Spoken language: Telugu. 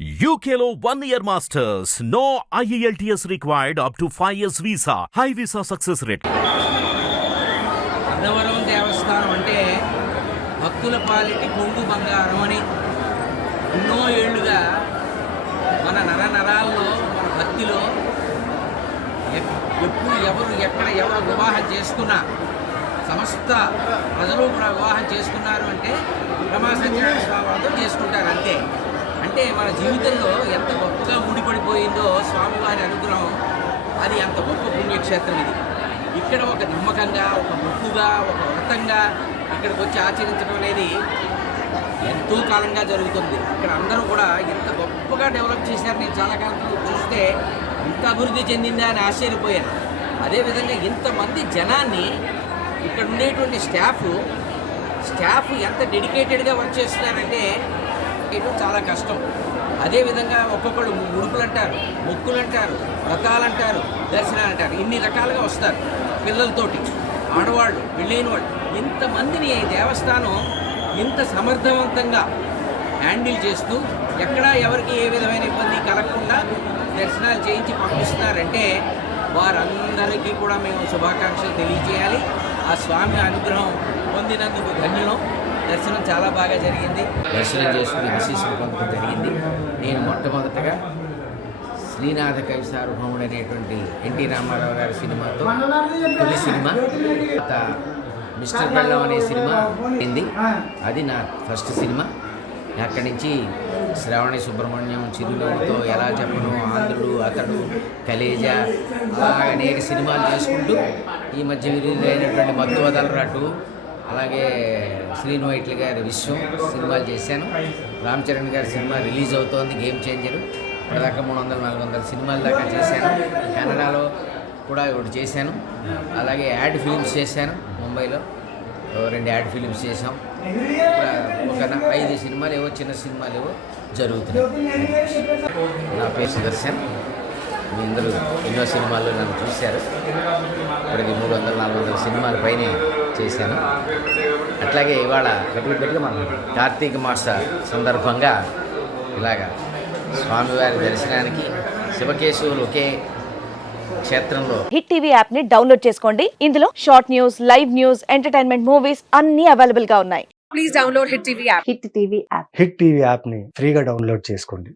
UKLO 1 year masters. No IELTS required up to 5 years visa. High visa success rate. Annavaram దేవస్థానం అంటే భక్తుల పాలిటి కొంగు బంగారం అని ఎన్నో ఏళ్లుగా మన నరాల్లో మన భక్తిలో ఎప్పుడు ఎక్కడ ఎవరు వివాహం చేసుకున్నా సమస్త ప్రజలు కూడా వివాహం చేసుకున్నారు అంటే రమా సత్యనారాయణ స్వామి వారితో చేసుకుంటారు అంతే. అంటే మన జీవితంలో ఎంత గొప్పగా ముడిపడిపోయిందో స్వామివారి అనుగ్రహం, అది అంత గొప్ప పుణ్యక్షేత్రం ఇది. ఇక్కడ ఒక నమ్మకంగా, ఒక మొక్కుగా, ఒక వ్రతంగా ఇక్కడికి వచ్చి ఆచరించడం అనేది ఎంతో కాలంగా జరుగుతుంది. ఇక్కడ అందరూ కూడా ఎంత గొప్పగా డెవలప్ చేశారు. నేను చాలా కాలంలో చూస్తే ఇంత అభివృద్ధి చెందిందా అని ఆశ్చర్యపోయాను. అదేవిధంగా ఇంతమంది జనాన్ని ఇక్కడ ఉండేటువంటి స్టాఫ్ ఎంత డెడికేటెడ్గా వర్క్ చేస్తున్నారంటే ఇది చాలా కష్టం. అదేవిధంగా ఒక్కొక్కళ్ళు ముడుపులు అంటారు, మొక్కులు అంటారు, వ్రతాలు అంటారు, దర్శనాలు అంటారు, ఇన్ని రకాలుగా వస్తారు. పిల్లలతోటి, ఆడవాళ్ళు, పెళ్ళైన వాళ్ళు, ఇంతమందిని ఈ దేవస్థానం ఇంత సమర్థవంతంగా హ్యాండిల్ చేస్తూ ఎక్కడా ఎవరికి ఏ విధమైన ఇబ్బంది కలగకుండా దర్శనాలు చేయించి పంపిస్తున్నారంటే వారందరికీ కూడా మేము శుభాకాంక్షలు తెలియజేయాలి. ఆ స్వామి అనుగ్రహం పొందినందుకు ధన్యులం. దర్శనం చాలా బాగా జరిగింది. దర్శనం చేసుకుని విశేషం పొందడం జరిగింది. నేను మొట్టమొదటగా శ్రీనాథ కవి సార్వభౌముడు అనేటువంటి ఎన్టీ రామారావు గారి సినిమాతో తొలి సినిమా, మిస్టర్ బెల్లం అనే సినిమా అయింది. అది నా ఫస్ట్ సినిమా. అక్కడి నుంచి శ్రావణి సుబ్రహ్మణ్యం, చిరునవ్వుతో, ఎలా చెప్పను, ఆంధ్రుడు, అతడు, కలేజా, అలాగే అనేక సినిమాలు చేసుకుంటూ ఈ మధ్య విరుదైనటువంటి మత్తు వదలరాటు, అలాగే శ్రీను వైట్ల గారి విశ్వం సినిమాలు చేశాను. రామ్ చరణ్ గారి సినిమా రిలీజ్ అవుతోంది, గేమ్ చేంజరు. ఇప్పటిదాకా 300-400 సినిమాల దాకా చేశాను. కెనడాలో కూడా ఒకటి చేశాను. అలాగే యాడ్ ఫిలిమ్స్ చేశాను. ముంబైలో 2 యాడ్ ఫిలిమ్స్ చేశాం. ఒక 5 సినిమాలు ఏవో, చిన్న సినిమాలు ఏవో జరుగుతున్నాయి. నా పేరు సుదర్శన్. మీ అందరూ ఎన్నో సినిమాల్లో నన్ను చూశారు. ఇప్పటికి 300-400 సినిమాల పైనే చేశాను. అట్లాగే ఇవాళ కార్తీక మాస సందర్భంగా ఇలాగా స్వామివారి దర్శనానికి శివకేశవులు ఒకే క్షేత్రంలో. హిట్ టీవీ యాప్ ని డౌన్లోడ్ చేసుకోండి. ఇందులో short news, live news, entertainment movies అన్ని అవైలబుల్ గా ఉన్నాయి. Please download hit TV app. Hit TV app ని ఫ్రీగా డౌన్లోడ్ చేసుకోండి.